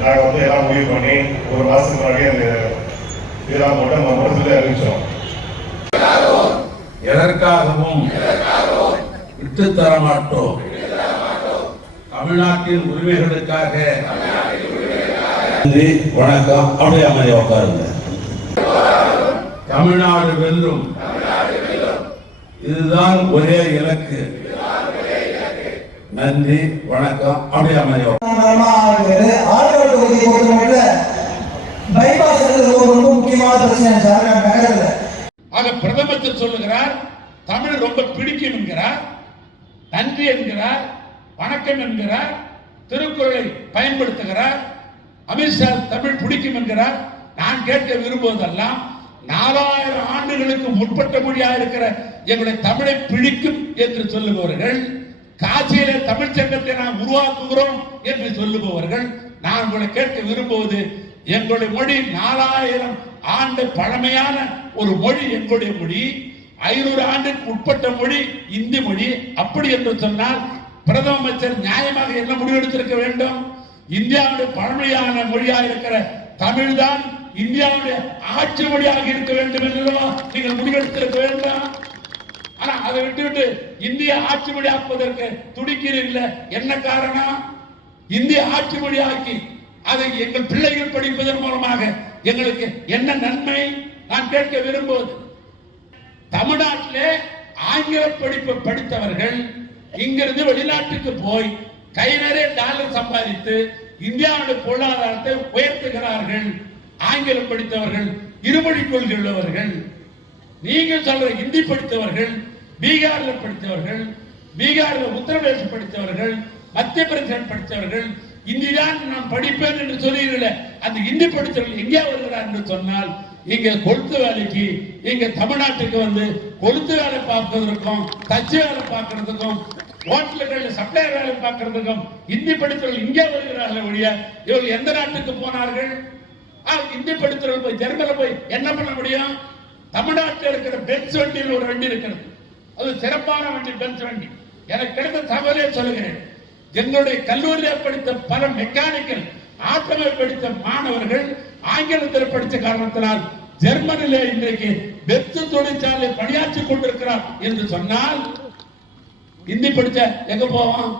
நாங்கள் வந்து எல்லாம் முடிவு பண்ணி ஒரு மாதத்துக்கு முன்னாடியே அந்த இதெல்லாம் மட்டும் நம்ம மனசில் அறிவிச்சோம். எதற்காகவும் விட்டு தர மாட்டோம். தமிழ்நாட்டின் உரிமைகளுக்காக. நன்றி, வணக்கம். அப்படியே அமைதியாக உட்காருங்க. தமிழ்நாடு வெல்லும், இதுதான் ஒரே இலக்கு. நன்றி, வணக்கம். அப்படியே அமைதியாக ஆளுநர் தொகுதியை பொறுத்தவரையில் பைபாஸ் ரொம்ப முக்கியமான பிரச்சனை சார் நகரத்தில். ஆக பிரதமர் சொல்லுகிறார் தமிழ் ரொம்ப பிடிக்கும் என்கிறார், நன்றி என்கிறார், வணக்கம் என்கிறார், திருக்குறளை பயன்படுத்துகிறார், அமித்ஷா தமிழ் பிடிக்கும் என்கிறார். நான் கேட்க விரும்புவதெல்லாம் 4000 ஆண்டுகளுக்கு முற்பட்ட மொழியாக இருக்கிற எங்களுடைய தமிழை பிடிக்கும் என்று சொல்லுபவர்கள், காசியில தமிழ் சங்கத்தை நாம் உருவாக்குகிறோம் என்று சொல்லுபவர்கள், நான் உங்களை கேட்க விரும்புவது, எங்களுடைய மொழி 4000 ஆண்டு பழமையான ஒரு மொழி எங்களுடைய மொழி, 500 ஆண்டுக்கு உட்பட்ட மொழி இந்தி மொழி. அப்படி என்று சொன்னால் பிரதம அமைச்சர் நியாயமாக என்ன முடிவெடுத்திருக்க வேண்டும்? இந்தியாவுடைய பழமையான மொழியாக இருக்கிற தமிழ்தான் இந்தியாவுடைய ஆட்சி மொழியாக இருக்க வேண்டும் என்று நீங்கள் முடிவெடுத்திருக்க வேண்டும். ஆனா அதை விட்டுவிட்டு இந்திய ஆட்சி மொழி ஆக்குவதற்கு துடிக்கிறீர்கள். என்ன காரணம்? இந்திய ஆட்சி மொழி ஆக்கி அதை எங்கள் பிள்ளைகள் படிப்பதன் மூலமாக எங்களுக்கு என்ன நன்மை? நான் கேட்க விரும்புவது, தமிழ்நாட்டிலே ஆங்கில படிப்பு படித்தவர்கள் இங்கிருந்து வெளிநாட்டுக்கு போய் கை நிறைய டாலர் சம்பாதித்து இந்தியாவுடைய பொருளாதாரத்தை உயர்த்துகிறார்கள். ஆங்கிலம் படித்தவர்கள், இருமொழி கொள்கை உள்ளவர்கள். நீங்கள் சொல்ற இந்தி படித்தவர்கள், பீகார்ல படித்தவர்கள், பீகார்ல உத்தரப்பிரதேச படித்தவர்கள், மத்திய பிரதேசம் படித்தவர்கள், இந்திதான் நான் படிப்பேன் என்று சொல்லுகிறீர்களே, அந்த இந்தி படித்தவர்கள் எங்கே வருகிறார் என்று சொன்னால், இங்க கொளுத்து வேலைக்கு இங்க தமிழ்நாட்டுக்கு வந்து கொளுத்து வேலை பார்ப்பதற்கும் தச்சு வேலை பார்க்கறதுக்கும் ஹோட்டல்களில் சப்ளை வேலை பார்க்கறதுக்கும் இந்தி படித்தவர்கள் இங்கே வருகிறார்கள் ஒழிய இவர்கள் எந்த நாட்டுக்கு போனார்கள்? இந்தி படித்தவர்கள் போய் ஜெர்மனில போய் என்ன பண்ண முடியும்? தமிழ்நாட்டில் இருக்கிற பென்ஸ் வண்டியில் ஒரு வண்டி இருக்கிறது, அது சிறப்பான வண்டி, பென்ஸ் வண்டி. எனக்கு கிடைத்த தகவலே சொல்லுகிறேன். எங்களுடைய கல்லூரியில் படித்த பல மெக்கானிக்கல் ஆட்டோமொபைல் படித்த மாணவர்கள் ஆங்கிலத்தில் படித்த காரணத்தினால் ஜெர்மனியிலே இன்றைக்கு பெத்து தொழிற்சாலை பணியாற்றிக் கொண்டிருக்கிறார் என்று சொன்னால், இந்தி படிச்ச எங்க போவோம்?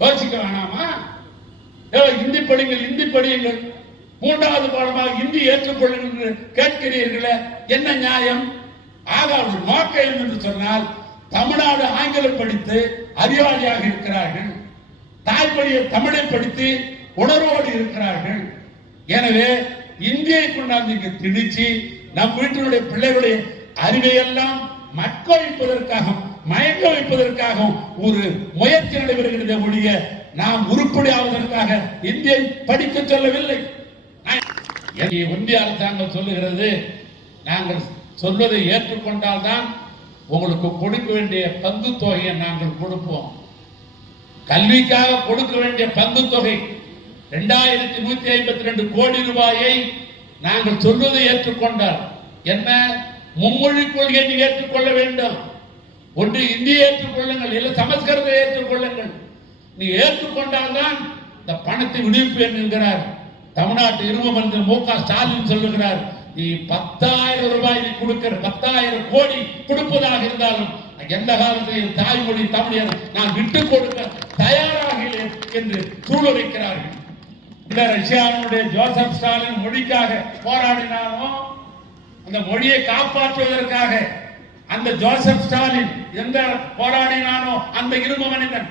யோசிக்க வேணாமா? இந்தி படிங்கள், இந்தி படியுங்கள், 3வது பாடமாக இந்தி ஏற்றுக்கொள்ளுங்கள் என்று கேட்கிறீர்களே, என்ன நியாயம்? ஆக அவர்கள் நோக்கம் என்று சொன்னால், தமிழ்நாடு ஆங்கிலம் படித்து அறிவாளியாக இருக்கிறார்கள், தாய்மொழியை தமிழை படித்து உணர்வோடு இருக்கிறார்கள். எனவே இந்தியை கொண்டாந்து இங்கு திணிச்சு நம் வீட்டினுடைய பிள்ளைகளுடைய அறிவையெல்லாம் மக்க வைப்பதற்காகவும் மயக்க வைப்பதற்காகவும் ஒரு முயற்சி நடைபெறுகிறது ஒழிய நாம் உருப்படியாவதற்காக இந்தியை படிக்க சொல்லவில்லை. ஒன்றிய அரசாங்கம் சொல்லுகிறது, நாங்கள் சொல்வதை ஏற்றுக்கொண்டால் தான் உங்களுக்கு கொடுக்க வேண்டிய பங்கு தொகையை நாங்கள் கொடுப்போம். கல்விக்காக கொடுக்க வேண்டிய பங்கு தொகை 2152 கோடி ரூபாயை நாங்கள் சொல்வதை ஏற்றுக்கொண்டால் என்ன? மும்மொழி கொள்கையை நீங்க ஏற்றுக்கொள்ள வேண்டும். ஒன்று இந்தியை ஏற்றுக்கொள்ளுங்கள், இல்லை சமஸ்கிருதத்தை ஏற்றுக்கொள்ளுங்கள். நீ ஏற்றுக்கொண்டால் தான் இந்த பணத்தை விடுவிப்பேன் என்கிறார் தமிழ்நாட்டு இரும மந்திரி மு க ஸ்டாலின் சொல்லுகிறார். நீ 10,000 ரூபாய் கொடுக்கிற 10,000 கோடி கொடுப்பதாக இருந்தாலும் எந்த காலத்தையும் தாய்மொழி தமிழர் நான் விட்டுக் கொடுக்க தயாராக என்று சூளுரைக்கிறார்கள். இந்த ரஷ்யாவுடைய ஜோசப் ஸ்டாலின் மொழிக்காக போராடினாரோ, அந்த மொழியை காப்பாற்றுவதற்காக அந்த ஜோசப் ஸ்டாலின் எந்த போராடினானோ அந்த இரும மனிதன்,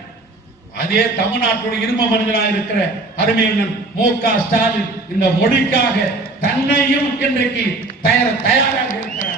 அதே தமிழ்நாட்டுடைய இரும மனிதனாக இருக்கிற அருமையண்ணன் மு க ஸ்டாலின் இந்த மொழிக்காக தன்னையும் இன்றைக்கு தயாராக இருக்கிறார்.